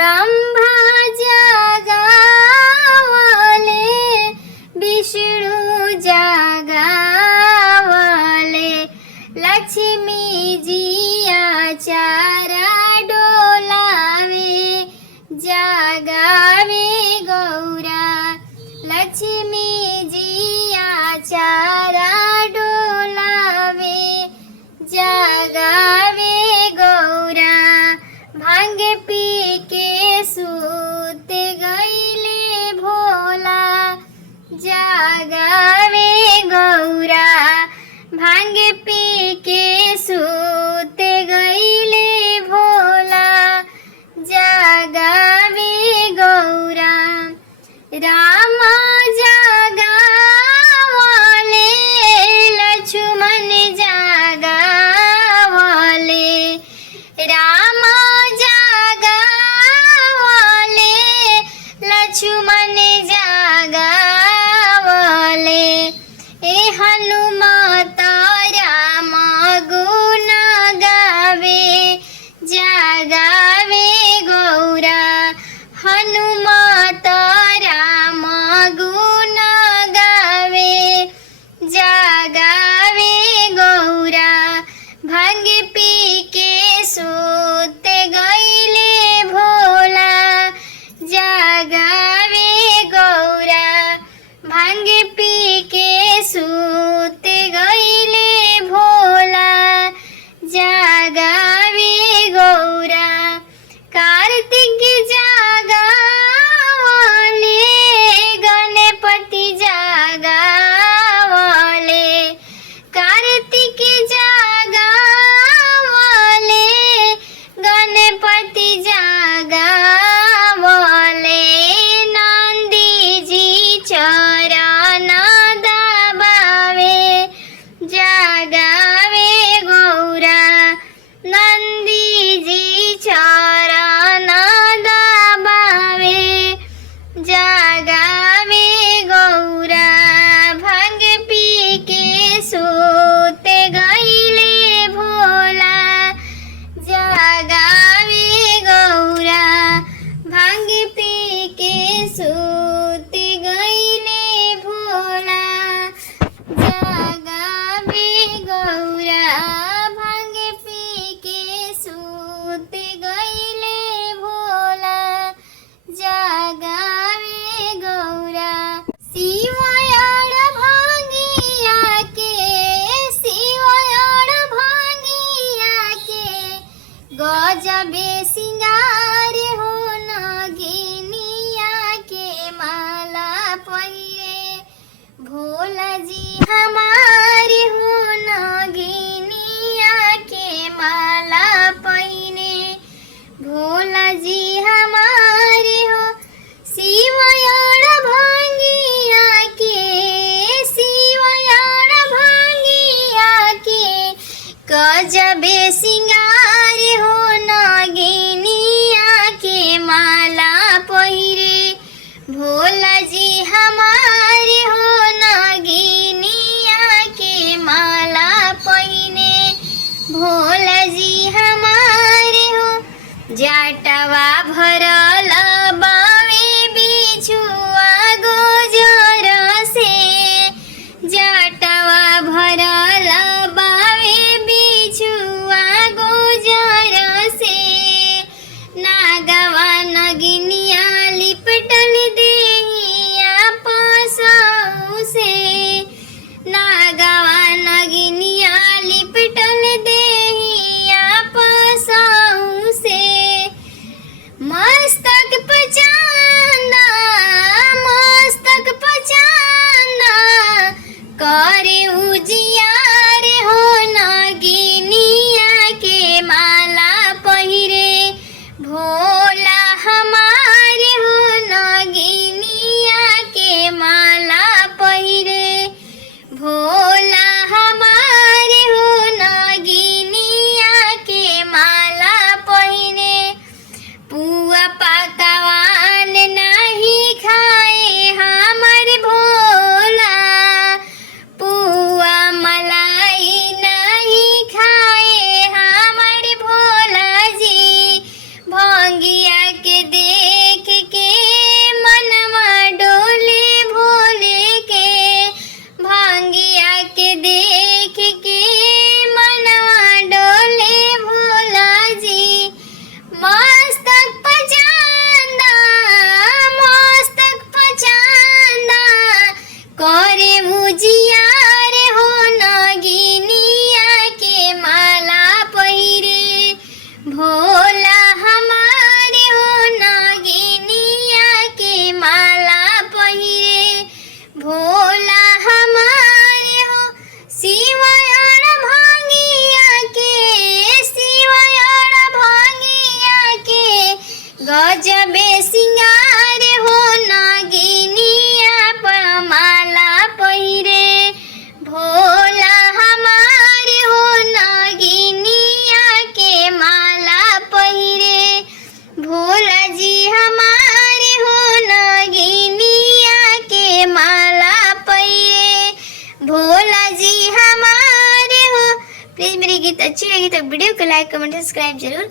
ब्रह्मा जागावले, विष्णु जागावले, लक्ष्मी जिया चारा डोलावे, जागावे गौरा, लक्ष्मी जिया चारा डोलावे, जागावे गौरा। भांग पी के सूत गईले भोला, जागावे गौरा, भांग पी के सूत गईले भोला, जागावे गौरा। राम जागावले, लक्ष्मण जागावले, राम जागावले, लक्ष्मण जागावले, ए हनुमत राम गुण गावे, जागावे गौरा, हनुमत राम गुण गावे, जागावे गौरा। भांग पी के सूत गईले भोला, जागावे गौरा, भांग पी के सूत गईले भोला, जागावे गौरा। कार्तिक जागावले, गणपति जागावले, कार्तिक जागावले, गणपति जागावले, नंदी जी चरण दबावे, जागावे गौरा, नंदी जी चरण दबावे, जागावे गौरा। भांग पी के सूत गईले भोला, जागावे गौरा, भांग पी के सूत गईले भोला, जागावे गौरा, भांग पी के सूत गईले भोला, जागावे गौरा। शिवयाड़ भांगिया के, शिवयाड़ भांगिया के, गजबे सिंगार हो नगिनिया के माला पहिरे, भोला जी हमारे हो नगिनिया के माला पहिने, भोला जी हमारे हो। शिवयाड़ भांगिया के, शिवयाड़ भांगिया के, गजबे सिंगार हो नगिनिया के माला पहिरे, भोला जी हमारे हो नगिनिया के माला पहिने, भोला जी हमारे हो। जाटवा भरल बावे बिछुआ गोजर से, जाटवा भरल बावे बिछुआ गोजर से, नागवा नगिनिया लिपटल देहिया पसऊ से, नागवा नगिनिया लिपटल देहिया पसऊ से, मस्त लगी तो वीडियो को लाइक कमेंट सब्सक्राइब जरूर